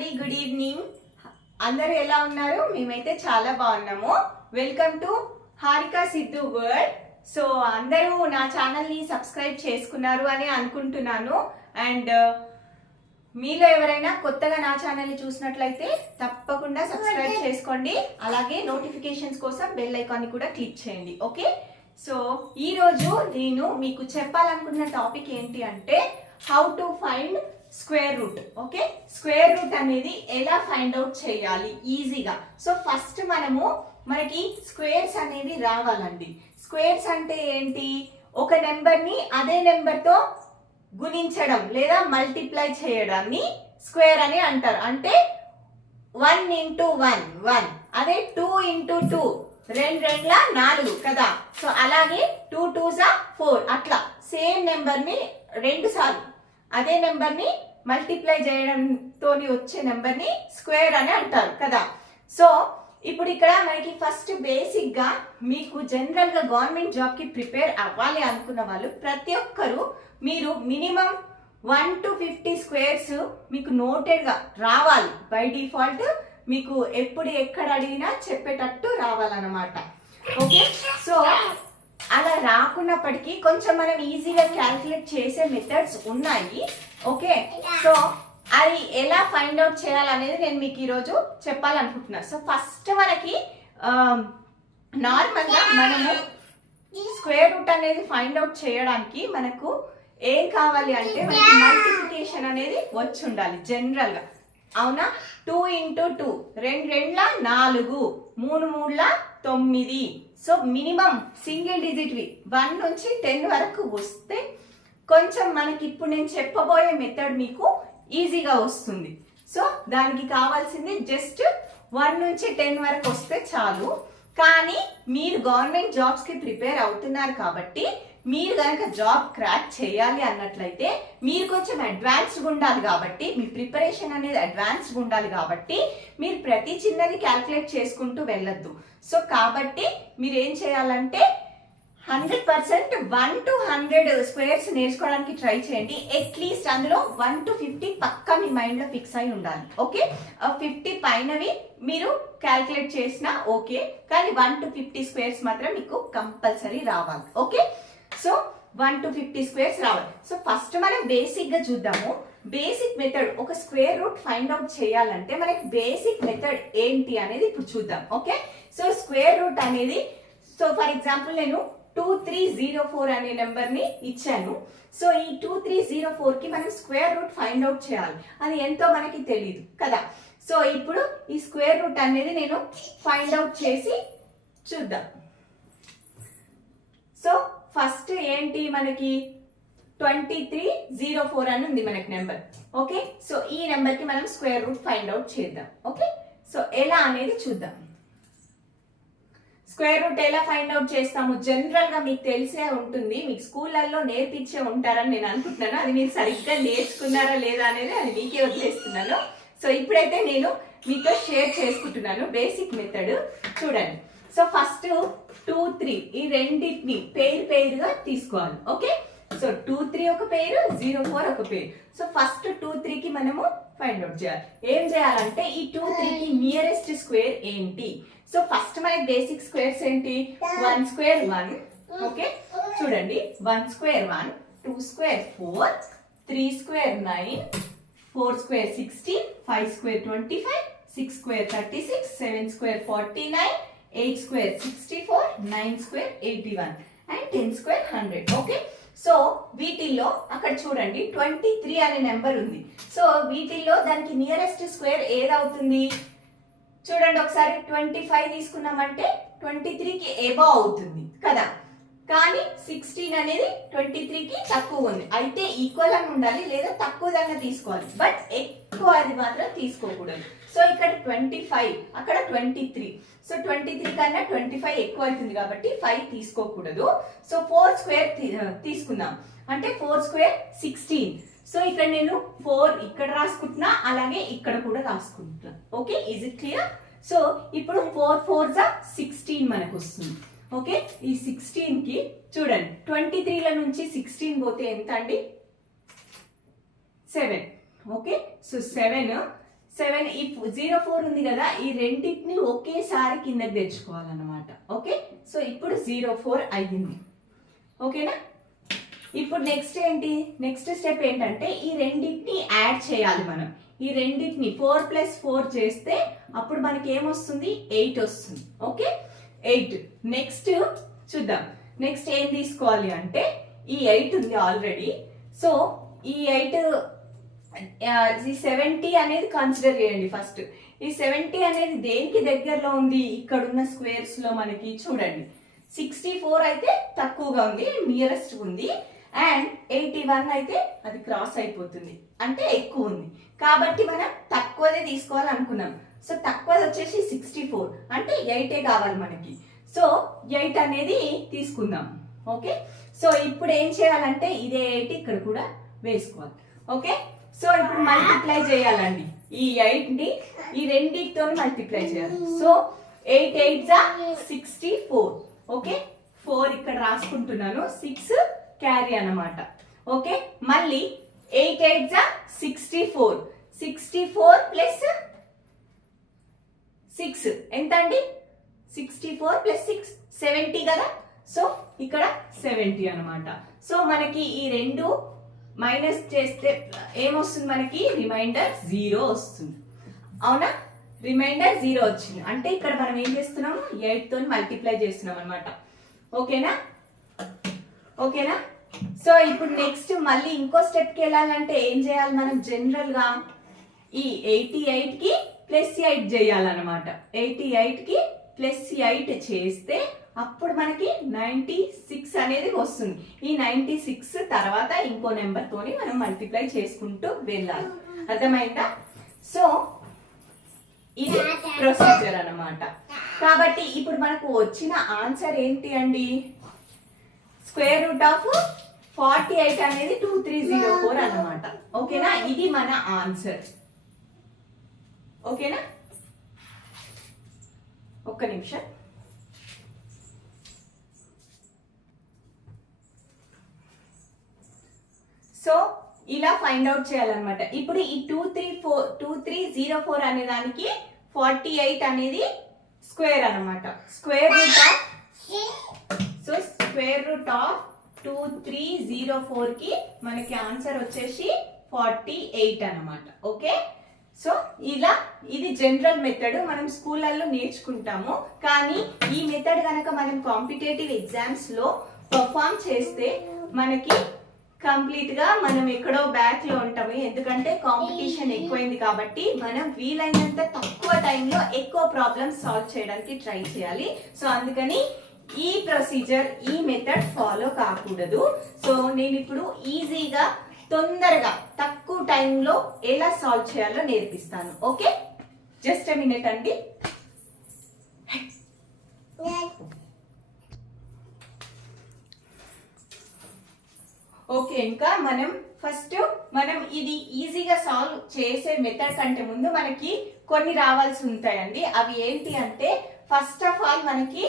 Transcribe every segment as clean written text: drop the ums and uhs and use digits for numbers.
అండి, good evening. అందరూ ఎలా ఉన్నారు? మేమైతే చాలా బాగున్నాము. Welcome to Harika Siddhu world. So అందరూ నా ఛానల్ని సబ్స్క్రైబ్ చేసుకున్నారు అని అనుకుంటున్నాను. అండ్ మీలో ఎవరైనా కొత్తగా నా ఛానల్ని చూసినట్లయితే తప్పకుండా సబ్స్క్రైబ్ చేసుకోండి. అలాగే నోటిఫికేషన్స్ కోసం బెల్ ఐకాన్ని కూడా క్లిక్ చేయండి. ఓకే, సో ఈరోజు నేను మీకు చెప్పాలనుకున్న టాపిక్ ఏంటి అంటే how to find square root. Okay, square root అనేది ఎలా ఫైండ్ అవుట్ చేయాలి ఈజీగా. సో ఫస్ట్ మనకి స్క్వేర్స్ అనేవి రావాలండి. స్క్వేర్స్ అంటే ఏంటి? ఒక నెంబర్ని అదే నెంబర్తో గుణించడం లేదా మల్టిప్లై చేయడాన్ని స్క్వేర్ అని అంటారు. అంటే 1 into 1 1, అదే 2 into 2 2 2 4 కదా. సో అలాగే 2 2 4, అట్లా సేమ్ నెంబర్ని 2 సార్లు అదే నెంబర్ని మల్టిప్లై చేయడంతో వచ్చే నెంబర్ని స్క్వేర్ అని అంటారు కదా. సో ఇప్పుడు ఇక్కడ మనకి ఫస్ట్ బేసిక్ గా మీకు జనరల్ గా గవర్నమెంట్ జాబ్ కి ప్రిపేర్ అవ్వాలి అనుకున్న వాళ్ళు ప్రతి ఒక్కరు మీరు మినిమం 1 to 50 స్క్వేర్స్ మీకు నోటెడ్ గా రావాలి. బై డిఫాల్ట్ మీకు ఎప్పుడు ఎక్కడ అడిగినా చెప్పేటట్టు రావాలన్నమాట. ఓకే, సో అలా రాకున్నప్పటికీ కొంచెం మనం ఈజీగా క్యాల్కులేట్ చేసే మెథడ్స్ ఉన్నాయి. ఓకే, సో అది ఎలా ఫైండ్ అవుట్ చేయాలనేది నేను మీకు ఈరోజు చెప్పాలనుకుంటున్నాను. సో ఫస్ట్ మనకి నార్మల్గా మనము స్క్వేర్ రూట్ అనేది ఫైండ్ అవుట్ చేయడానికి మనకు ఏం కావాలి అంటే మనకి మల్టిప్లికేషన్ అనేది వచ్చి ఉండాలి జనరల్గా. అవునా? 2 into 2 2 2 4 3 3 9. సో మినిమం సింగిల్ డిజిట్వి 1 నుంచి 10 వరకు వస్తే కొంచెం మనకి ఇప్పుడు నేను చెప్పబోయే మెథడ్ మీకు ఈజీగా వస్తుంది. సో దానికి కావాల్సింది జస్ట్ 1 నుంచి 10 వరకు వస్తే చాలు. కానీ మీరు గవర్నమెంట్ జాబ్స్కి ప్రిపేర్ అవుతున్నారు కాబట్టి మీరు కనుక జాబ్ క్రాక్ చేయాలి అన్నట్లయితే మీరు కొంచెం అడ్వాన్స్గా ఉండాలి. కాబట్టి మీ ప్రిపరేషన్ అనేది అడ్వాన్స్గా ఉండాలి. కాబట్టి మీరు ప్రతి చిన్నది క్యాల్కులేట్ చేసుకుంటూ వెళ్ళొద్దు. సో కాబట్టి మీరు ఏం చేయాలంటే 100% 1 to 100 స్క్వేర్స్ నేర్చుకోవడానికి ట్రై చేయండి. అట్లీస్ట్ అందులో 1 to 50 పక్కా మీ మైండ్లో ఫిక్స్ అయి ఉండాలి. ఓకే, 50 పైనవి మీరు క్యాల్కులేట్ చేసినా ఓకే, కానీ 1 to 50 స్క్వేర్స్ మాత్రం మీకు కంపల్సరీ రావాలి. ఓకే, సో 1 to 50 స్క్వేర్స్ రావాలి. సో ఫస్ట్ మనం బేసిక్ గా చూద్దాము. బేసిక్ మెథడ్ ఒక స్క్వేర్ రూట్ ఫైండ్ అవుట్ చేయాలంటే మనకి బేసిక్ మెథడ్ ఏంటి అనేది ఇప్పుడు చూద్దాం. ఓకే, సో స్క్వేర్ రూట్ అనేది, సో ఫర్ ఎగ్జాంపుల్ నేను 2304 అనే నెంబర్ ని ఇచ్చాను. సో ఈ 2304 కి మనం స్క్వేర్ రూట్ ఫైండ్ అవుట్ చేయాలి. అది ఎంతో మనకి తెలియదు కదా. సో ఇప్పుడు ఈ స్క్వేర్ రూట్ అనేది నేను ఫైండ్ అవుట్ చేసి చూద్దాం. సో ఫస్ట్ ఏంటి, మనకి 2304 అని ఉంది మనకి నెంబర్. ఓకే, సో ఈ నెంబర్ కి మనం స్క్వేర్ రూట్ ఫైండ్ అవుట్ చేద్దాం. ఓకే, సో ఎలా అనేది చూద్దాం. స్క్వేర్ రూట్ ఎలా ఫైండ్ అవుట్ చేస్తాము జనరల్ గా మీకు తెలిసే ఉంటుంది, మీకు స్కూళ్ళల్లో నేర్పించే ఉంటారని నేను అనుకుంటున్నాను. అది మీరు సరిగ్గా నేర్చుకున్నారా లేదా అనేది అది మీకే వదిలేస్తున్నాను. సో ఇప్పుడైతే నేను మీతో షేర్ చేసుకుంటున్నాను బేసిక్ మెథడ్. చూడండి, సో ఫస్ట్ 2 3 ఈ రెండింటిని పేరుగా తీసుకోవాలి. ఓకే, సో 2 3 ఒక పేరు, 0 4 ఒక పేరు. సో ఫస్ట్ 2 3 కి మనము ఫైండ్ అవుట్ చేయాలి. ఏం చేయాలంటే ఈ 2 3 కి నియరెస్ట్ స్క్వేర్ ఏంటి? సో ఫస్ట్ మనకి బేసిక్ స్క్వేర్స్ ఏంటి? 1 స్క్వేర్ 1. ఓకే, చూడండి, 1 square 1, 2 square 4, 3 square 9, 4 square 16, 5 square 25, 6 square 36, 7 square 49, 8 square 64, 9 square 81 and 10 square 100. Okay, so వీటిల్లో అక్కడ చూడండి 23 అనే నెంబర్ ఉంది. సో వీటిల్లో దానికి నియరెస్ట్ స్క్వేర్ ఏదవుతుంది చూడండి ఒకసారి. 25 తీసుకున్నామంటే 23కి ఎబవ్ అవుతుంది కదా, కానీ 16 అనేది 23కి తక్కువ ఉంది. అయితే ఈక్వల్ అని ఉండాలి లేదా తక్కువ దాన్ని తీసుకోవాలి, బట్ ఎక్కువ అది మాత్రం తీసుకోకూడదు. సో ఇక్కడ 25, అక్కడ 23. సో 23 కన్నా 25 ఎక్కువ అవుతుంది కాబట్టి 5 తీసుకోకూడదు. సో 4 స్క్వేర్ తీసుకుందాం, అంటే 4 స్క్వేర్ 16. సో ఇక్కడ నేను 4 ఇక్కడ రాసుకుంటున్నా, అలాగే ఇక్కడ కూడా రాసుకుంటున్నా. Okay, is it clear? So ఇప్పుడు 4 4 16 మనకు వస్తుంది. ఓకే, ఈ 16 కి చూడండి 23ల నుంచి 16 పోతే ఎంత అండి? 7. ఓకే, సో 7 7 ఈ 0 4 ఉంది కదా, ఈ రెండింటిని ఒకేసారి కిందకి తెచ్చుకోవాలన్నమాట. ఓకే, సో ఇప్పుడు 0 4 అయ్యింది. ఓకేనా, ఇప్పుడు నెక్స్ట్ ఏంటి, నెక్స్ట్ స్టెప్ ఏంటంటే ఈ రెండింటిని యాడ్ చేయాలి మనం. ఈ రెండింటిని 4 + 4 చేస్తే అప్పుడు మనకి ఏమొస్తుంది, 8 వస్తుంది. ఓకే, 8. నెక్స్ట్ చూద్దాం, నెక్స్ట్ ఏం తీసుకోవాలి అంటే ఈ 8 ఉంది ఆల్రెడీ. సో ఈ 8 ఈ 70 అనేది కన్సిడర్ చేయండి ఫస్ట్. ఈ 70 అనేది దేనికి దగ్గరలో ఉంది, ఇక్కడ ఉన్న స్క్వేర్స్ లో మనకి చూడండి 64 అయితే తక్కువగా ఉంది, నియరెస్ట్ ఉంది. అండ్ 81 అయితే అది క్రాస్ అయిపోతుంది, అంటే ఎక్కువ ఉంది. కాబట్టి మనం తక్కువదే తీసుకోవాలనుకున్నాం. సో తక్కువది వచ్చేసి 64, అంటే 8 కావాలి మనకి. సో 8 అనేది తీసుకుందాం. ఓకే, సో ఇప్పుడు ఏం చేయాలంటే ఇదే 8 ఇక్కడ కూడా వేసుకోవాలి. ఓకే, సో ఇప్పుడు మల్టిప్లై చేయాలండి. ఈ 8ని ఈ రెండింటితో మల్టిప్లై చేయాలి. సో 8 8 64. ఓకే, 4 ఇక్కడ రాసుకుంటున్నాను, 6 క్యారీ అన్నమాట. ఓకే, మళ్ళీ 8 8 64. 64 ప్లస్ 6 ఎంత అండి, 64 ప్లస్ 6 70 కదా. సో ఇక్కడ 70 అన్నమాట. సో మనకి ఈ రెండు మైనస్ చేస్తే ఏమొస్తుంది, మనకి రిమైండర్ 0 వస్తుంది. అవునా, రిమైండర్ 0 వచ్చింది. అంటే ఇక్కడ మనం ఏం చేస్తున్నాము, 8 తో మల్టిప్లై చేస్తున్నాం అనమాట. ఓకేనా, ఓకేనా. సో ఇప్పుడు నెక్స్ట్ మళ్ళీ ఇంకో స్టెప్ కి వెళ్ళాలంటే ఏం చేయాలి, మనం జనరల్ గా ఈ 88 కి +8 చేయాలన్నమాట. 88 కి +8 చేస్తే అప్పుడు మనకి 96 అనేది వస్తుంది. ఈ 96 తర్వాత ఇంకో నెంబర్ తోని మనం మల్టిప్లై చేసుకుంటూ వెళ్ళాలి. అర్థమైందా? సో ఇది ప్రొసీజర్ అన్నమాట. కాబట్టి ఇప్పుడు మనకు వచ్చిన ఆన్సర్ ఏంటి అండి, √48 అనేది 2304 అన్నమాట. ఓకేనా, ఇది మన ఆన్సర్. ఓకేనా, ఒక్క నిమిషం. సో ఇలా ఫైండ్ అవుట్ చేయాలన్నమాట. ఇప్పుడు ఈ 2304 అనే దానికి 48 అనేది స్క్వేర్ అన్నమాట. స్క్వేర్ రూట్ ఆఫ్ 2304 కి మనకి ఆన్సర్ వచ్చేసి 48 అన్నమాట. ఓకే, సో ఇలా ఇది జనరల్ మెథడ్, మనం స్కూళ్ళల్లో నేర్చుకుంటాము. కానీ ఈ మెథడ్ కనుక మనం కాంపిటేటివ్ ఎగ్జామ్స్ లో పర్ఫామ్ చేస్తే మనకి కంప్లీట్ గా మనం ఎక్కడో బ్యాక్ లో ఉంటాము. ఎందుకంటే కాంపిటీషన్ ఎక్కువైంది కాబట్టి మనం వీలైనంత తక్కువ టైంలో ఎక్కువ ప్రాబ్లమ్స్ సాల్వ్ చేయడానికి ట్రై చేయాలి. సో అందుకని ఈ ప్రొసీజర్, ఈ మెథడ్ ఫాలో కాకూడదు. సో నేను ఇప్పుడు ఈజీగా తొందరగా తక్కువ టైంలో ఎలా సాల్వ్ చేయాలో నేర్పిస్తాను. ఓకే, జస్ట్ ఎ మినిట్ అండి. ఓకే, ఇంకా మనం ఇది ఈజీగా సాల్వ్ చేసే మెథడ్ కంటే ముందు మనకి కొన్ని రావాల్సి ఉంటాయండి. అవి ఏంటి అంటే ఫస్ట్ ఆఫ్ ఆల్ మనకి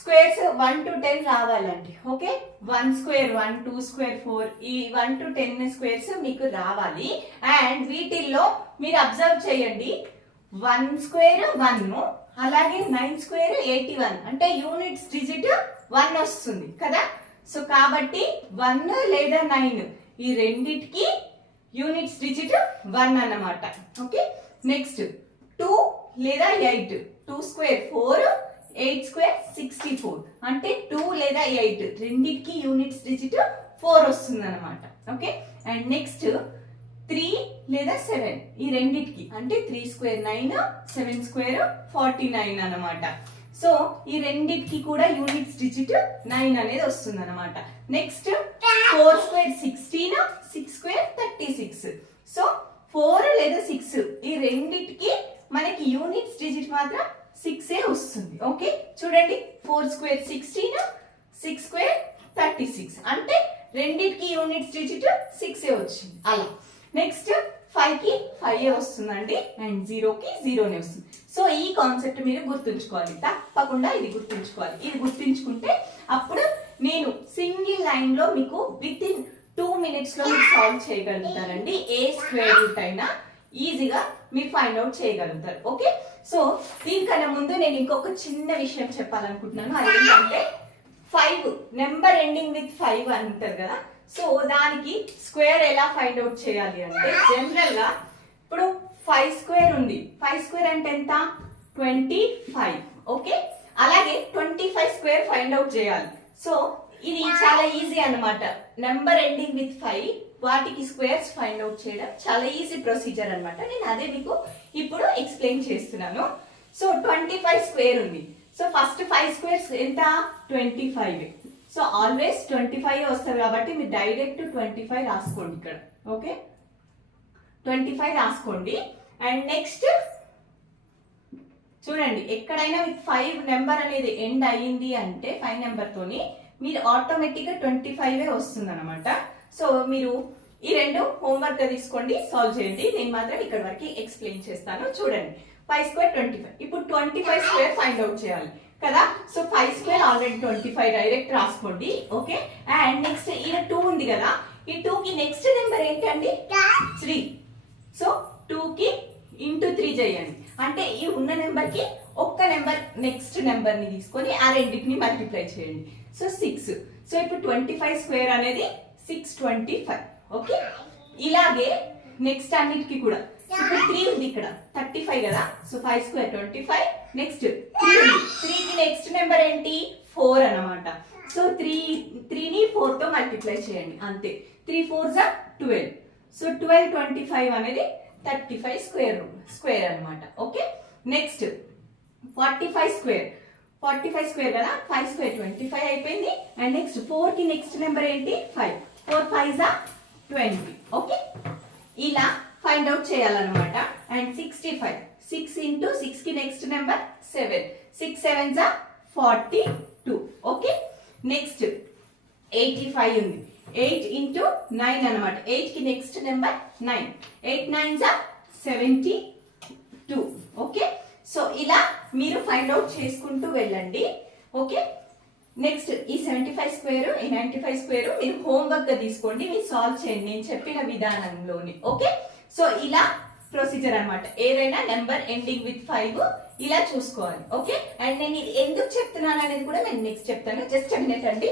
స్క్వేర్స్ 1 to 10 రావాలండి. ఓకే, 1 square 1, 2 square 4, ఈ 1 to 10 స్క్వేర్స్ మీకు రావాలి. అండ్ వీటిల్లో మీరు అబ్జర్వ్ చేయండి, 1 square 1, అలాగే 9 square 81, అంటే యూనిట్స్ డిజిట్ 1 వస్తుంది కదా. సో కాబట్టి 1 లేదా 9 ఈ రెండిటికి యూనిట్స్ డిజిట్ 1 అన్నమాట. ఓకే, నెక్స్ట్ 2 లేదా 8, 2 square 4, 8 square 64, అంటే 2 లేదా 8 రెండిటికి యూనిట్స్ డిజిట్ 4 వస్తుంది అనమాట. ఓకే, అండ్ నెక్స్ట్ 3 లేదా 7 ఈ రెండిటికి, అంటే 3 square 9, 7 square 49 అన్నమాట. సో ఈ రెండిటికి కూడా యూనిట్స్ డిజిట్ 9 అనేది వస్తుంది అనమాట. Next 4 square 16, 6 square 36. సో 4 లేదా 6 ఈ రెండిటికి మనకి యూనిట్స్ డిజిట్ మాత్రం 6 వస్తుంది. ఓకే, చూడండి 4 square 16, 6 square 36, అంటే రెండిటికి యూనిట్స్ డిజిట్ 6 వచ్చింది. అలా నెక్స్ట్ 5 కి 5 వస్తుందండి, అండ్ 0 కి 0 వస్తుంది. సో ఈ కాన్సెప్ట్ మీరు గుర్తుంచుకోవాలి, తప్పకుండా ఇది గుర్తుంచుకోవాలి. ఇది గుర్తుంచుకుంటే అప్పుడు నేను సింగిల్ లైన్ లో మీకు విత్ ఇన్ 2 minutes లో మీరు సాల్వ్ చేయగలుగుతారండి. ఏ స్క్వేర్ రూట్ అయినా ఈజీగా మీరు ఫైండ్ అవుట్ చేయగలుగుతారు. ఓకే, సో దీనికన్నా ముందు నేను ఇంకొక చిన్న విషయం చెప్పాలనుకుంటున్నాను. అదేంటంటే 5 నెంబర్ ఎండింగ్ విత్ 5 అని ఉంటుంది కదా, సో దానికి స్క్వేర్ ఎలా ఫైండ్ అవుట్ చేయాలి అంటే జనరల్ గా ఇప్పుడు 5 స్క్వేర్ ఉంది. 5 స్క్వేర్ అంటే ఎంత? 25. ఓకే, అలాగే 25 స్క్వేర్ ఫైండ్ అవుట్ చేయాలి. సో ఇది చాలా ఈజీ అన్నమాట. నెంబర్ ఎండింగ్ విత్ 5 వాటికి స్క్వేర్స్ ఫైండ్ అవుట్ చేయడం చాలా ఈజీ ప్రొసీజర్ అన్నమాట. నేను అదే మీకు ఇప్పుడు ఎక్స్ప్లెయిన్ చేస్తున్నాను. సో 25 స్క్వేర్ ఉంది. సో ఫస్ట్ 5 స్క్వేర్స్ ఎంత? 25. సో ఆల్వేస్ 25 వస్తుంది కాబట్టి మీరు డైరెక్ట్ 25 రాసుకోండి ఇక్కడ. ఓకే, 25 రాసుకోండి. అండ్ నెక్స్ట్ చూడండి, ఎక్కడైనా మీకు 5 నెంబర్ అనేది ఎండ్ అయ్యింది అంటే 5 నెంబర్ తోని మీరు ఆటోమేటిక్ గా 25 వస్తుంది అనమాట. సో మీరు ఈ రెండు హోంవర్క్ గా తీసుకోండి, సాల్వ్ చేయండి. నేను మాత్రం ఇక్కడ వరకు ఎక్స్ప్లెయిన్ చేస్తాను. చూడండి, 5 స్క్వేర్ 25. ఇప్పుడు 25 స్క్వేర్ ఫైండ్ అవుట్ చేయాలి కదా. సో 5 స్క్వేర్ ఆల్రెడీ 25 డైరెక్ట్ రాసుకోండి. ఓకే, అండ్ నెక్స్ట్ ఈడ 2 ఉంది కదా, ఈ 2 కి నెక్స్ట్ నెంబర్ ఏంటండి? 3. సో 2 కి ఇంటూ 3 చేయండి. అంటే ఈ ఉన్న నెంబర్ కి ఒక్క నెంబర్ నెక్స్ట్ నెంబర్ ని తీసుకొని ఆ రెండింటిని మల్టిప్లై చేయండి. సో 6. సో ఇప్పుడు 25 స్క్వేర్ అనేది 625. ఓకే, ఇలాగే నెక్స్ట్ అన్నిటికి కూడా. ఇప్పుడు 3 ఉంది ఇక్కడ, 35 కదా. So 5 square 25. నెక్స్ట్ 3 ఉంది. 3 కి నెక్స్ట్ నెంబర్ ఏంటి? 4 అన్నమాట. సో 3 ని 4 తో మల్టిప్లై చేయండి, అంతే. 3 4 జా 12. సో 12 25 అనేది 35 స్క్వేర్ అన్నమాట. Okay, next 45 square. 45 స్క్వేర్ కదా, 5 స్క్వేర్ 25 అయిపోయింది. అండ్ నెక్స్ట్ 4 కి నెక్స్ట్ నెంబర్ ఏంటి? 5. 4 5 జా 20. ఓకే, ఇలా ఫైండ్ అవుట్ చేయాలన్నమాట. అండ్ 65. 6 ఇంటూ 6 కి నెక్స్ట్ నెంబర్ 7. 6 7 జా 42. ఓకే, నెక్స్ట్ 85 ఉంది. 8 ఇంటూ 9 అనమాట. 8 కి నెక్స్ట్ నెంబర్ 9. 8 9 జా 72. ఓకే, సో ఇలా మీరు ఫైండ్ అవుట్ చేసుకుంటూ వెళ్ళండి. ఓకే, నెక్స్ట్ ఈ 75 స్క్వేర్, ఈ 95 స్క్వేర్ మీరు హోంవర్క్ గా తీసుకోండి, మీరు సాల్వ్ చేయండి నేను చెప్పిన విధానంలోని. ఓకే, సో ఇలా ప్రొసీజర్ అన్నమాట. ఏదైనా నెంబర్ ఎండింగ్ విత్ 5 ఇలా చూసుకోవాలి. ఓకే, అండ్ నేను ఇది ఎందుకు చెప్తున్నాను అనేది కూడా నేను నెక్స్ట్ చెప్తాను. జస్ట్ మినిట్ అండి.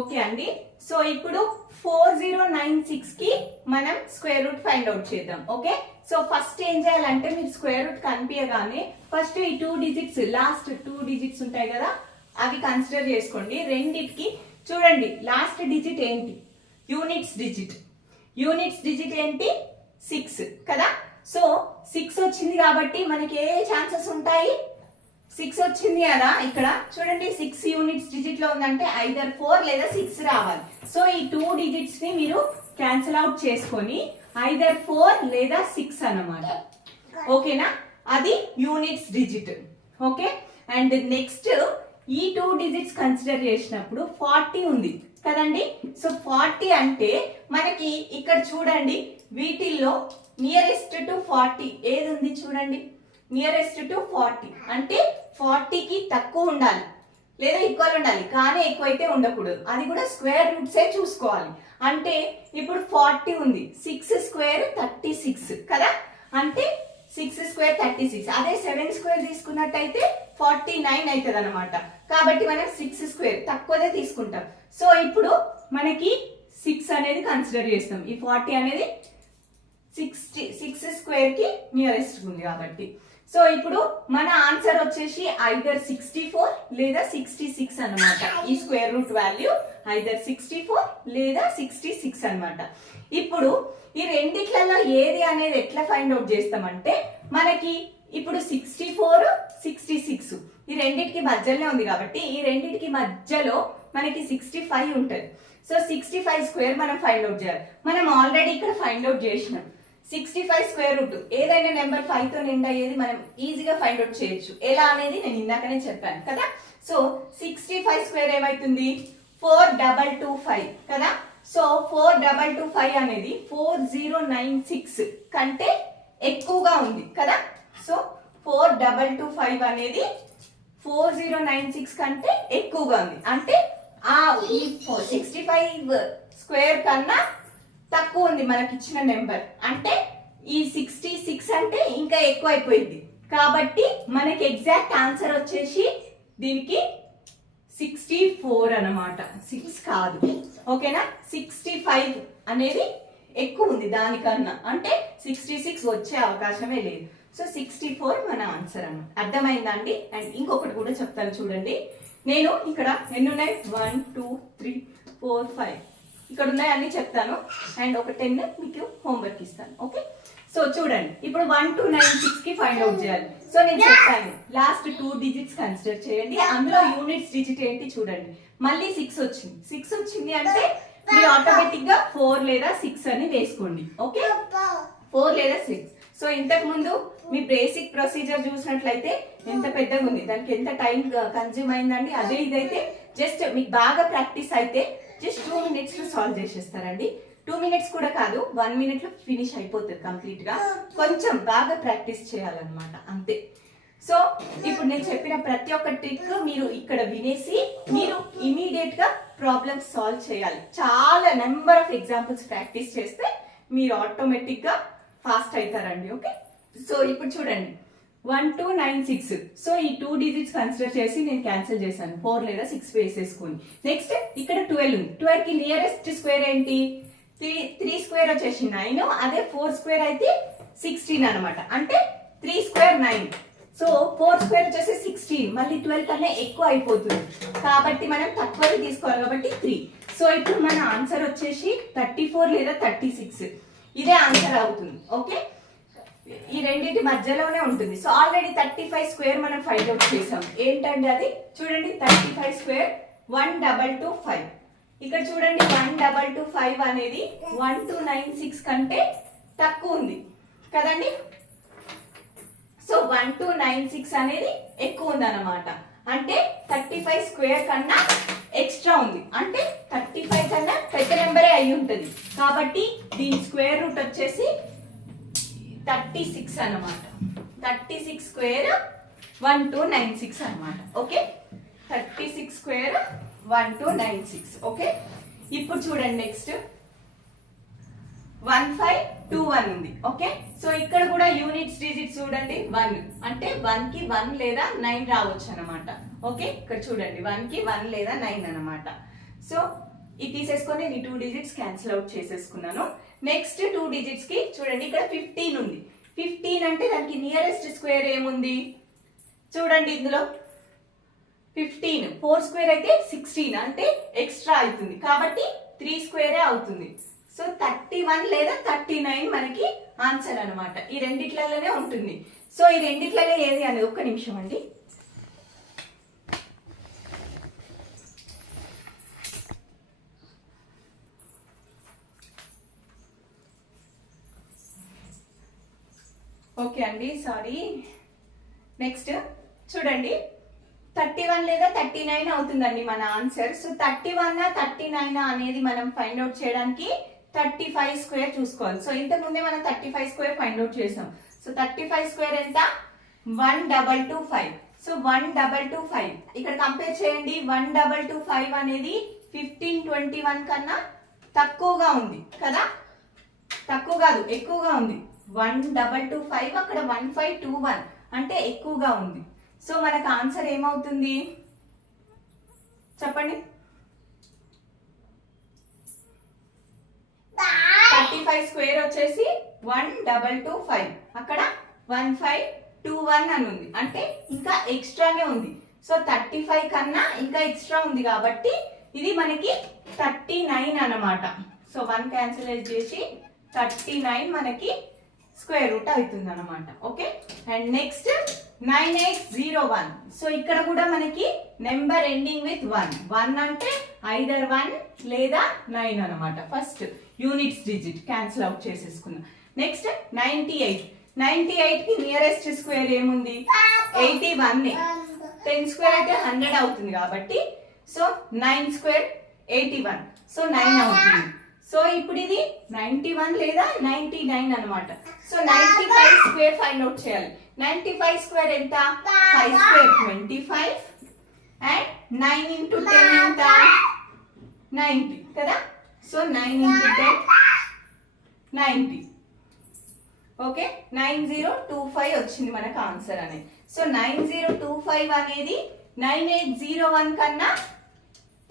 ఓకే అండి, సో ఇప్పుడు 4096 కి మనం స్క్వేర్ రూట్ ఫైండ్ అవుట్ చేద్దాం. ఓకే, సో ఫస్ట్ ఏం చేయాలంటే మీరు స్క్వేర్ రూట్ కనిపించగానే ఫస్ట్ ఈ 2 డిజిట్స్, లాస్ట్ 2 డిజిట్స్ ఉంటాయి కదా, అవి కన్సిడర్ చేసుకోండి. రెండిటికి చూడండి, లాస్ట్ డిజిట్ ఏంటి? Units digit. యూనిట్స్ డిజిట్ ఏంటి? 6 కదా. సో 6 వచ్చింది కాబట్టి మనకి ఏ ఛాన్సెస్ ఉంటాయి? 6 వచ్చింది కదా, ఇక్కడ చూడండి 6 యూనిట్స్ డిజిట్ లో ఉందంటే ఐదర్ 4 లేదా 6 రావాలి. సో ఈ 2 డిజిట్స్ ని మీరు క్యాన్సిల్ అవుట్ చేసుకొని ఐదర్ 4 లేదా 6 అన్నమాట. ఓకేనా, అది units digit. Okay, and next ఈ 2 డిజిట్స్ కన్సిడర్ చేసినప్పుడు 40 ఉంది కదండి. సో 40 అంటే మనకి ఇక్కడ చూడండి, వీటిల్లో నియరెస్ట్ టు 40 ఏది ఉంది చూడండి, నియరెస్ట్ టు 40 అంటే 40 కి తక్కువ ఉండాలి లేదా ఈక్వల్ ఉండాలి, కానీ ఎక్కువైతే ఉండకూడదు. అది కూడా స్క్వేర్ రూట్సే చూసుకోవాలి. అంటే ఇప్పుడు 40 ఉంది, 6 స్క్వేర్ 36 కదా, అంటే 6 స్క్వేర్ 36. అదే 7 స్క్వేర్ తీసుకున్నట్టయితే 49 అవుతుంది అనమాట. కాబట్టి మనం 6 స్క్వేర్ తక్కువదే తీసుకుంటాం. సో ఇప్పుడు మనకి 6 అనేది కన్సిడర్ చేస్తాం. ఈ 40 అనేది 6 స్క్వేర్ కి నియరెస్ట్ ఉంది కాబట్టి. సో ఇప్పుడు మన ఆన్సర్ వచ్చేసి ఐదర్ 64 లేదా 66 అన్నమాట. ఈ స్క్వేర్ రూట్ వాల్యూ ఐదర్ 64 లేదా 66 అన్నమాట. ఇప్పుడు ఈ రెండిట్లలో ఏది అనేది ఎట్లా ఫైండ్ అవుట్ చేస్తామంటే, మనకి ఇప్పుడు 64 66 ఈ రెండిటికి మధ్యలోనే ఉంది కాబట్టి ఈ రెండిటికి మధ్యలో మనకి 65 ఉంటుంది. సో 65 స్క్వేర్ మనం ఫైండ్ అవుట్ చేయాలి. మనం ఆల్రెడీ ఇక్కడ ఫైండ్ అవుట్ చేసినాం. 65 స్క్వేర్ రూట్ ఏదైనా నెంబర్ 5 తో నిండా అయ్యేది మనం ఈజీగా ఫైండ్ అవుట్ చేయొచ్చు. ఎలా అనేది నేను ఇందాకనే చెప్పాను కదా. సో 65 స్క్వేర్ ఏమైతుంది? 4225 కదా. సో 4225 అనేది 4096 కంటే ఎక్కువగా ఉంది కదా. సో 4225 అనేది 4096 కంటే ఎక్కువగా ఉంది. అంటే ఈ 65 స్క్వేర్ కన్నా తక్కువ ఉంది మనకి ఇచ్చిన నెంబర్. అంటే ఈ 66 అంటే ఇంకా ఎక్కువ అయిపోయింది. కాబట్టి మనకి ఎగ్జాక్ట్ ఆన్సర్ వచ్చేసి దీనికి 64 అన్నమాట, 6 కాదు. ఓకేనా, 65 అనేది ఎక్కువ ఉంది దానికన్నా, అంటే 66 వచ్చే అవకాశమే లేదు. సో 64 మన ఆన్సర్ అన్నమాట. అర్థమైందా అండి? అండ్ ఇంకొకటి కూడా చెప్తాను చూడండి. నేను ఇక్కడ ఎన్ని ఉన్నాయి, 1 2 3 4 5 ఇక్కడ ఉన్నాయి అన్ని చెప్తాను. అండ్ ఒక 10 మీకు హోంవర్క్ ఇస్తాను. ఓకే, సో చూడండి, ఇప్పుడు 1 2 9 6 కి ఫైండ్ అవుట్ చేయాలి. సో నేను చెప్తాను, లాస్ట్ 2 డిజిట్స్ కన్సిడర్ చేయండి. అందులో యూనిట్స్ డిజిట్ ఏంటి చూడండి. మళ్ళీ 6 వచ్చింది. 6 వచ్చింది అంటే మీరు ఆటోమేటిక్ గా 4 లేదా 6 అని వేసుకోండి. ఓకే, 4 లేదా 6. సో ఇంతకు ముందు మీ బేసిక్ ప్రొసీజర్ చూసినట్లయితే ఎంత పెద్దగా ఉంది, దానికి ఎంత టైం కన్జ్యూమ్ అయిందండి. అదే ఇదైతే జస్ట్ మీకు బాగా ప్రాక్టీస్ అయితే జస్ట్ 2 minutes లో సాల్వ్ చేసేస్తారండి. 2 minutes కూడా కాదు, 1 minute లో ఫినిష్ అయిపోతుంది కంప్లీట్ గా. కొంచెం బాగా ప్రాక్టీస్ చేయాలన్నమాట, అంతే. సో ఇప్పుడు నేను చెప్పిన ప్రతి ఒక్క ట్రిక్ మీరు ఇక్కడ వినేసి మీరు ఇమీడియట్ గా ప్రాబ్లమ్స్ సాల్వ్ చేయాలి. చాలా నెంబర్ ఆఫ్ ఎగ్జాంపుల్స్ ప్రాక్టీస్ చేస్తే మీరు ఆటోమేటిక్ గా ఫాస్ట్ అవుతారండి. ఓకే, సో ఇప్పుడు చూడండి 1 2 9 6. సో ఈ 2 డిజిట్స్ కన్సిడర్ చేసి నేను క్యాన్సిల్ చేశాను, 4 లేదా 6 వేసేసుకొని. నెక్స్ట్ ఇక్కడ 12 ఉంది. 12 కి నియరెస్ట్ స్క్వేర్ ఏంటి, 3 స్క్వేర్ వచ్చేసి 9, అదే 4 స్క్వేర్ అయితే 16 అనమాట. అంటే 3 స్క్వేర్ 9. సో 4 స్క్వేర్ వచ్చేసి 16, మళ్ళీ 12 కన్నా ఎక్కువ అయిపోతుంది. కాబట్టి మనం తక్కువది తీసుకోవాలి కాబట్టి 3. సో ఇప్పుడు మన ఆన్సర్ వచ్చేసి 34 లేదా 36, ఇదే ఆన్సర్ అవుతుంది. ఓకే, ఈ రెండింటి మధ్యలోనే ఉంటుంది. సో ఆల్రెడీ 35 స్క్వేర్ మనం ఫైండ్ అవుట్ చేసాం. ఏంటండి అది చూడండి, 35 స్క్వేర్ 1225. ఇక్కడ చూడండి 1225 అనేది 1296 కంటే తక్కువ ఉంది కదండి. సో 1296 అనేది ఎక్కువ ఉంది అన్నమాట. అంటే 35 స్క్వేర్ కన్నా ఎక్స్ట్రా ఉంది, అంటే 35 కన్నా పెద్ద నెంబరే అయి ఉంటుంది. కాబట్టి దీని స్క్వేర్ రూట్ వచ్చేసి 36 అన్నమాట. 36 స్క్వేర్ 1296 అన్నమాట. Okay, 36 square 1296. ఓకే, ఇప్పుడు చూడండి నెక్స్ట్ 1521 ఉంది. ఓకే, సో ఇక్కడ కూడా యూనిట్స్ డిజిట్స్ చూడండి 1, అంటే 1 కి 1 లేదా 9 రావచ్చు అన్నమాట. ఓకే, ఇక్కడ చూడండి 1 కి 1 లేదా 9 అన్నమాట. సో ఇది తీసేసుకొని నేను 2 డిజిట్స్ క్యాన్సిల్ అవుట్ చేసేసుకున్నాను. నెక్స్ట్ 2 డిజిట్స్ కి చూడండి ఇక్కడ 15 ఉంది. 15 అంటే దానికి నియరెస్ట్ స్క్వేర్ ఏముంది చూడండి. ఇందులో 15 4 స్క్వేర్ అయితే 16, అంటే ఎక్స్ట్రా అవుతుంది. కాబట్టి 3 స్క్వేరే అవుతుంది. సో 31 లేదా 39 మనకి ఆన్సర్ అన్నమాట. ఈ రెండిట్లలోనే ఉంటుంది. సో ఈ రెండిట్లలో ఏది అనేది ఒక్క నిమిషం అండి. ఓకే అండి, సారీ. నెక్స్ట్ చూడండి 31 లేదా 39 అవుతుందండి మన ఆన్సర్. సో 31 39 అనేది మనం ఫైండ్ అవుట్ చేయడానికి 35 స్క్వేర్ చూసుకోవాలి. సో ఇంతకు ముందే మనం 35 స్క్వేర్ ఫైండ్ అవుట్ చేసాం. సో 35 స్క్వేర్ ఎంత, 1225. సో 1225 ఇక్కడ కంపేర్ చేయండి. 1225 అనేది 1521 కన్నా తక్కువగా ఉంది కదా, తక్కువ కాదు ఎక్కువగా ఉంది. 1225 అక్కడ 1521 అంటే ఎక్కువగా ఉంది. సో మనకు ఆన్సర్ ఏమవుతుంది చెప్పండి. 35 స్క్వేర్ వచ్చేసి 1225, అక్కడ 1521 అని ఉంది, అంటే ఇంకా ఎక్స్ట్రానే ఉంది. సో 35 కన్నా ఇంకా ఎక్స్ట్రా ఉంది కాబట్టి ఇది మనకి 39 అన్నమాట. సో 1 క్యాన్సిల్ చేసి 39 మనకి స్క్వేర్ రూట్ అవుతుంది అన్నమాట. Okay, and next 9801. సో ఇక్కడ కూడా మనకి నెంబర్ ఎండింగ్ విత్ 1 అంటే ఐదర్ 1 లేదా 9 అన్నమాట. First units digit cancel out చేసేసుకుందాం. నెక్స్ట్ 98 కి నియరెస్ట్ స్క్వేర్ ఏముంది, 81. 10 స్క్వేర్ అయితే 100 అవుతుంది కాబట్టి సో 9 స్క్వేర్ 81, సో 9 అవుతుంది. సో ఇప్పుడు ఇది 91 లేదా 99 అన్నమాట. సో 95 స్క్వేర్ ఫైండ్ అవుట్ చేయాలి. 95 స్క్వేర్ ఎంత, 5 స్క్వేర్ 25 అండ్ 9 into 10 ఎంత 90 కదా. So 9 into 10 90. ఓకే 9025 వచ్చింది మనకు ఆన్సర్ అనేది. సో 9025 అనేది 9801 కన్నా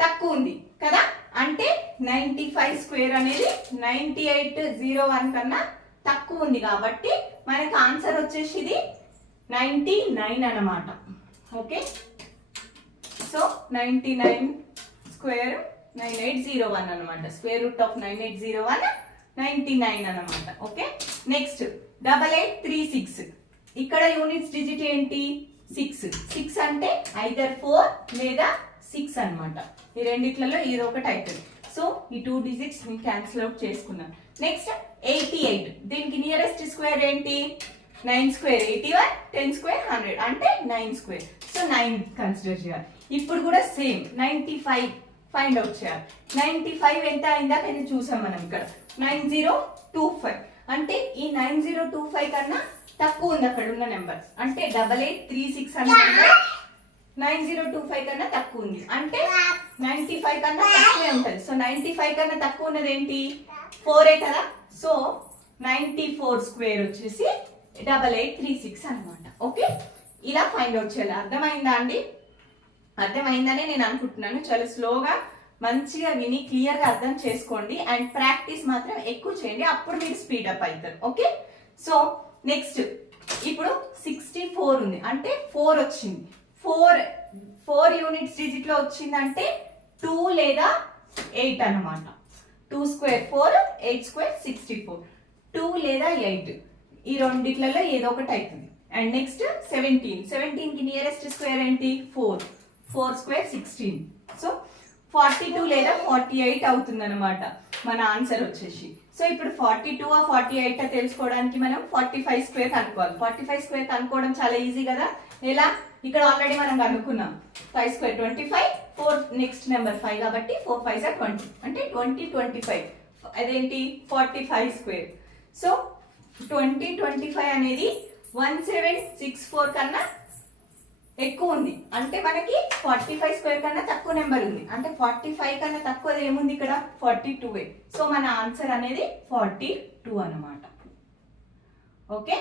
తక్కువ ఉంది కదా. అంటే 95 స్క్వేర్ అనేది 9801 కన్నా తక్కువ ఉంది కాబట్టి మనకు ఆన్సర్ వచ్చేసి ఇది 99 అన్నమాట. ఓకే సో 99 స్క్వేర్ 9801 అన్నమాట. స్క్వేర్ రూట్ ఆఫ్ 9801 99 అన్నమాట. Okay next 8836. ఇక్కడ యూనిట్స్ డిజిట్ ఏంటి 6. 6 అంటే ఐదర్ 4 లేదా 6 అన్నమాట. ఈ రెండిట్లలో ఏదో ఒకటి అవుతుంది. సో ఈ 2 డిజిట్స్ ని క్యాన్సిల్ అవుట్ చేసుకున్నాం. నెక్స్ట్ 88. దీనికి నియరెస్ట్ స్క్వేర్ ఏంటి 9 స్క్వేర్ 81, 10 స్క్వేర్ 100 అంటే 9 స్క్వేర్. సో 9 కన్సిడర్ చేయాలి. ఇప్పుడు కూడా సేమ్ 95 ఫైండ్ అవుట్ చేయాలి. 95 ఎంత అయిందా నేను చూసాం మనం ఇక్కడ 9025. అంటే ఈ 9025 కన్నా తక్కువ ఉంది అక్కడ ఉన్న నెంబర్. అంటే 8836 అంటే 9025 కన్నా తక్కువ ఉంది. అంటే 95 కన్నా తక్కువే ఉంటుంది. సో 95 కన్నా తక్కువ ఉన్నది ఏంటి 4 కదా. సో 94 స్క్వేర్ వచ్చేసి 8836 అన్నమాట. ఓకే ఇలా ఫైండ్ అవుట్ చేయాలి. అర్థమైందా అండి? అర్థమైందనే నేను అనుకుంటున్నాను. చాలా స్లోగా మంచిగా విని క్లియర్ గా అర్థం చేసుకోండి. అండ్ ప్రాక్టీస్ మాత్రం ఎక్కువ చేయండి. అప్పుడు మీరు స్పీడ్ అప్ అవుతారు. ఓకే సో నెక్స్ట్ ఇప్పుడు 64 ఉంది. అంటే 4 వచ్చింది. 4 యూనిట్స్ డిజిట్ లో వచ్చిందంటే 2 లేదా 8 అన్నమాట. 2 స్క్వేర్ 4, 8 స్క్వేర్ 64. 2 లేదా 8 ఈ రెండిట్లలో ఏదో ఒకటి అవుతుంది. అండ్ నెక్స్ట్ 17 కి నియరెస్ట్ స్క్వేర్ ఏంటి 4 స్క్వేర్ 16. సో 42 లేదా 48 అవుతుంది అనమాట మన ఆన్సర్ వచ్చేసి. సో ఇప్పుడు 42 48 తెలుసుకోవడానికి మనం 45 స్క్వేర్ కనుక్కోవాలి. 45 స్క్వేర్ కనుక్కోవడం చాలా ఈజీ కదా. ఎలా ఇక్కడ ఆల్రెడీ మనం కనుక్కున్నాం 5 స్క్వేర్ 25, 4 నెక్స్ట్ నెంబర్ 5 కాబట్టి 4 5 20 అంటే 25 అదేంటి 45 స్క్వేర్. సో 25 అనేది 1764 కన్నా ఎక్కువ ఉంది. అంటే మనకి 45 స్క్వేర్ కన్నా తక్కువ నెంబర్ ఉంది. అంటే 45 కన్నా తక్కువది ఏముంది ఇక్కడ 42. సో మన ఆన్సర్ అనేది 42 అన్నమాట. Okay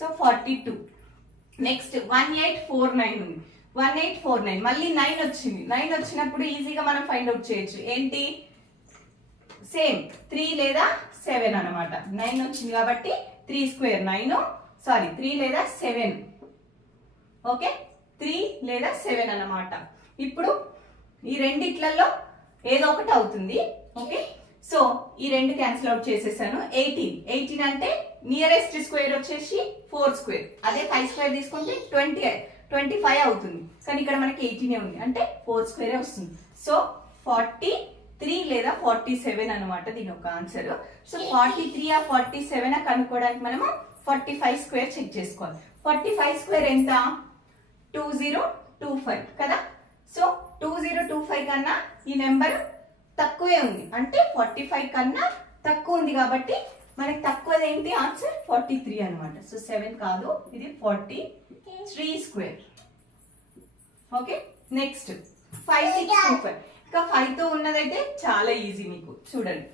so 42. నెక్స్ట్ 1849 ఉంది. 1849 మళ్ళీ 9 వచ్చింది. 9 వచ్చినప్పుడు ఈజీగా మనం ఫైండ్ అవుట్ చేయొచ్చు. ఏంటి సేమ్ 3 లేదా 7 అన్నమాట. 9 వచ్చింది కాబట్టి 3 స్క్వేర్ 9 3 లేదా 7. ఓకే 3 లేదా 7 అన్నమాట. ఇప్పుడు ఈ రెండిట్లలో ఏదో ఒకటి అవుతుంది. ఓకే సో ఈ రెండు క్యాన్సిల్ అవుట్ చేసేసాను. 18 అంటే నియరెస్ట్ స్క్వేర్ వచ్చేసి 4 స్క్వేర్. అదే 5 స్క్వేర్ తీసుకుంటే 25 అవుతుంది. కానీ ఇక్కడ మనకి 18 ఉంది. అంటే 4 స్క్వేరే వస్తుంది. సో 43 లేదా 47 అనమాట దీని ఒక ఆన్సర్. సో 43 47 కనుక్కోవడానికి మనము 45 స్క్వేర్ చెక్ చేసుకోవాలి. 45 స్క్వేర్ ఎంత 2025 కదా. సో 2025 కన్నా ఈ నెంబర్ తక్కువే ఉంది. అంటే 45 కన్నా తక్కువ ఉంది కాబట్టి మనకి తక్కువది ఏంటి ఆన్సర్ 43 అనమాట. సో 7 కాదు ఇది 43 స్క్వేర్. Okay next 5625. ఇంకా 5 తో ఉన్నదైతే చాలా ఈజీ మీకు. చూడండి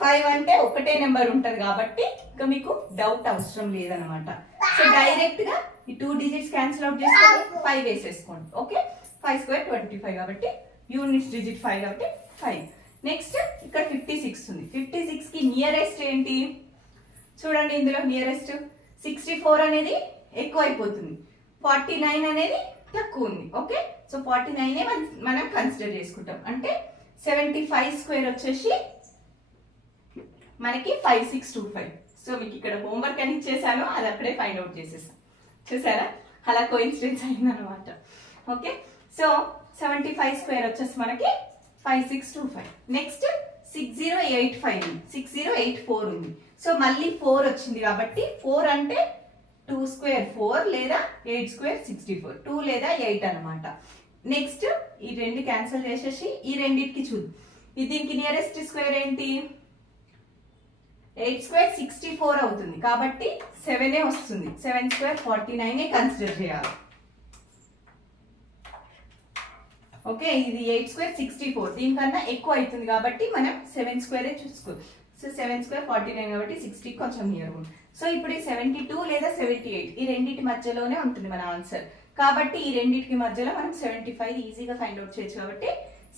5 అంటే ఒకటే నెంబర్ ఉంటది కాబట్టి ఇంకా మీకు డౌట్ అవసరం లేదనమాట. సో డైరెక్ట్ గా ఈ 2 డిజిట్స్ క్యాన్సిల్ అవుట్ చేసుకొని 5 వేసేసుకోండి. ఓకే 5 స్క్వేర్ 25 కాబట్టి యూనిట్స్ డిజిట్ 5 కాబట్టి 5. నెక్స్ట్ ఇక్కడ 56 ఉంది. 56 కి నియరెస్ట్ ఏంటి చూడండి. ఇందులో నియరెస్ట్ 64 అనేది ఎక్కువ అయిపోతుంది. 49 అనేది తక్కువ ఉంది. ఓకే సో 49 మనం కన్సిడర్ చేసుకుంటాం. అంటే 75 స్క్వేర్ వచ్చేసి మనకి 5625. సో మీకు ఇక్కడ హోంవర్క్ అని ఇచ్చేసాను, అది అక్కడే ఫైండ్ అవుట్ చేసేసాను. చూసారా అలా కోఇన్సిడెన్స్ అయిందనమాట. ఓకే సో 75 స్క్వేర్ వచ్చేసి మనకి 5625. నెక్స్ట్ 6084 ఉంది. సో మళ్ళీ 4 వచ్చింది కాబట్టి 4 అంటే 2 స్క్వేర్ 4 లేదా 8 స్క్వేర్ 64. 2 లేదా 8 అనమాట. నెక్స్ట్ ఈ రెండు క్యాన్సిల్ చేసేసి ఈ రెండింటికి చూద్దాం. దీనికి నియరెస్ట్ స్క్వేర్ ఏంటి 8 స్క్వేర్ 64 అవుతుంది కాబట్టి 7 వస్తుంది. 7 స్క్వేర్ 49 కన్సిడర్ చేయాలి. ఓకే, ఇది 8 స్క్వేర్ 64, దీనికన్నా ఎక్కువ అవుతుంది కాబట్టి మనం 7 స్క్వేరే చూసుకోవాలి. సో 7 స్క్వేర్ 49 కాబట్టి 60 కొంచెం నియర్ ఉంది. సో ఇప్పుడు ఈ 72 లేదా 78 ఈ రెండింటి మధ్యలోనే ఉంటుంది మన ఆన్సర్. కాబట్టి ఈ రెండింటికి మధ్యలో మనం 75 ఈజీగా ఫైండ్ అవుట్ చేయొచ్చు. కాబట్టి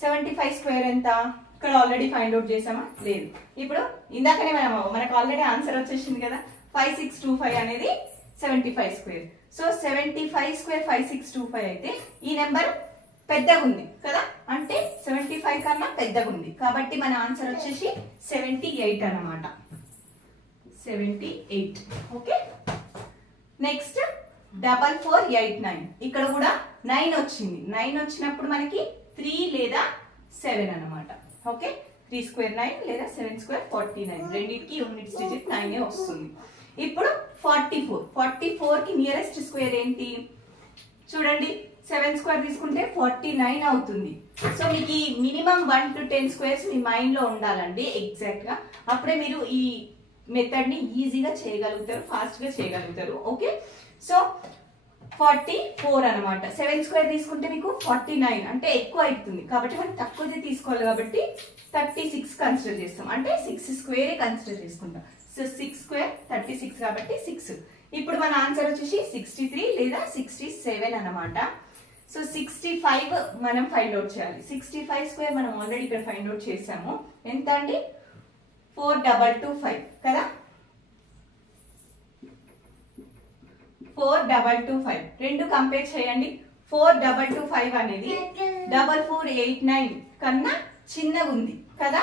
75 స్క్వేర్ ఎంత? ఇక్కడ ఆల్రెడీ ఫైండ్ అవుట్ చేసామా? లేదు. ఇప్పుడు ఇందాకనే మనకు ఆల్రెడీ ఆన్సర్ వచ్చేసింది కదా, 5625 అనేది 75 స్క్వేర్. సో 75 స్క్వేర్ 5625 అయితే ఈ నెంబర్ పెద్దగా ఉంది కదా, అంటే 75 కన్నా పెద్దగా ఉంది. కాబట్టి మన ఆన్సర్ వచ్చేసి 78 అన్నమాట. 78. Okay, next 4489. ఇక్కడ కూడా 9 వచ్చింది. 9 వచ్చినప్పుడు మనకి 3 లేదా 7 అన్నమాట. ఓకే, 3 స్క్వేర్ 9 లేదా 7 స్క్వేర్ 49, రెండింటికి యూనిట్స్ డిజిట్ 9 వస్తుంది. ఇప్పుడు 44 కి నియరెస్ట్ స్క్వేర్ ఏంటి చూడండి. 7 స్క్వేర్ తీసుకుంటే 49 అవుతుంది. సో మీకు ఈ minimum 1 to 10 squares me mind లో ఉండాలండి ఎగ్జాక్ట్ గా. అప్పుడే మీరు ఈ మెథడ్ ని ఈజీగా చేయగలుగుతారు, ఫాస్ట్ గా చేయగలుగుతారు. ఓకే, సో 44 అనమాట. 7 స్క్వేర్ తీసుకుంటే మీకు 49 అంటే ఎక్కువ అవుతుంది. కాబట్టి మనం తక్కువది తీసుకోవాలి కాబట్టి 36 కన్సిడర్ చేస్తాం, అంటే 6 స్క్వేర్ కన్సిడర్ చేసుకుంటాం. సో 6 స్క్వేర్ 36 కాబట్టి 6. ఇప్పుడు మన ఆన్సర్ వచ్చేసి 63 లేదా 67 అన్నమాట. సో 65 మనం ఫైండ్ అవుట్ చేయాలి. 65 స్క్వేర్ మనం ఆల్రెడీ ఇక్కడ ఫైండ్ అవుట్ చేసాము. ఎంత అండి? 4225 కదా. 4225 రెండు కంపేర్ చేయండి. 4225 అనేది 4489 కన్నా చిన్నగా ఉంది కదా,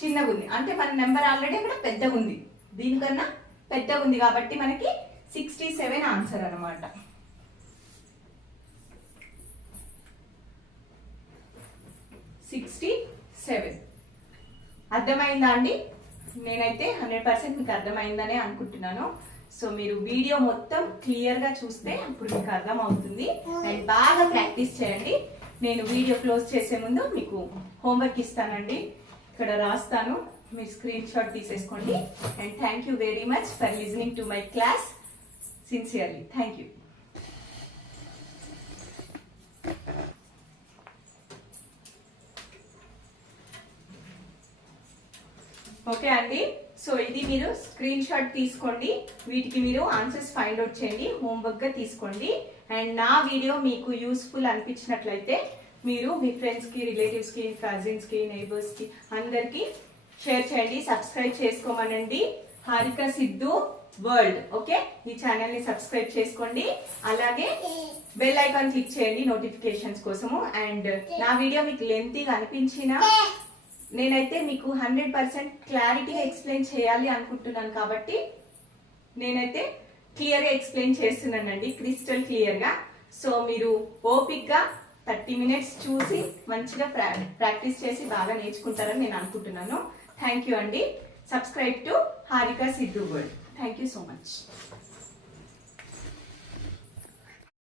చిన్నగా ఉంది అంటే మన నెంబర్ ఆల్రెడీ ఇక్కడ పెద్దగా ఉంది, దీనికన్నా పెద్దగా ఉంది కాబట్టి మనకి 67 ఆన్సర్ అన్నమాట. 67 అర్థమైందా అండి? నేనైతే 100% మీకు అర్థమైందనే అనుకుంటున్నాను. సో మీరు వీడియో మొత్తం క్లియర్ గా చూస్తే అప్పుడు మీకు అర్థం అవుతుంది. అండ్ బాగా ప్రాక్టీస్ చేయండి. నేను వీడియో క్లోజ్ చేసే ముందు మీకు హోంవర్క్ ఇస్తానండి, ఇక్కడ రాస్తాను, మీరు స్క్రీన్ షాట్ తీసేసుకోండి. And thank you very much for listening to my class. Sincerely thank you. Okay అండి, సో ఇది మీరు స్క్రీన్ షాట్ తీసుకోండి, వీటికి మీరు ఆన్సర్స్ ఫైండ్ అవుట్ చేయండి, హోంవర్క్ గా తీసుకోండి. అండ్ నా వీడియో మీకు యూస్ఫుల్ అనిపించినట్లయితే మీరు మీ ఫ్రెండ్స్ కి, రిలేటివ్స్ కి, కజిన్స్ కి, నైబర్స్ కి అందరికి షేర్ చేయండి. సబ్స్క్రైబ్ చేసుకోమనండి హారిక సిద్ధు వరల్డ్. ఓకే, ఈ ఛానల్ ని సబ్స్క్రైబ్ చేసుకోండి, అలాగే బెల్ ఐకాన్ క్లిక్ చేయండి నోటిఫికేషన్స్ కోసము. అండ్ నా వీడియో మీకు లెంతీగా అనిపించినా నేనైతే మీకు 100% క్లారిటీగా ఎక్స్ప్లెయిన్ చేయాలి అనుకుంటున్నాను కాబట్టి నేనైతే క్లియర్ గా ఎక్స్ప్లెయిన్ చేస్తున్నానండి, క్రిస్టల్ క్లియర్ గా. సో మీరు ఓపిక్ గా 30 minutes చూసి మంచిగా ప్రాక్టీస్ చేసి బాగా నేర్చుకుంటారని నేను అనుకుంటున్నాను. థ్యాంక్ యూ అండి. Subscribe to Harika Siddhu world. Thank you so much.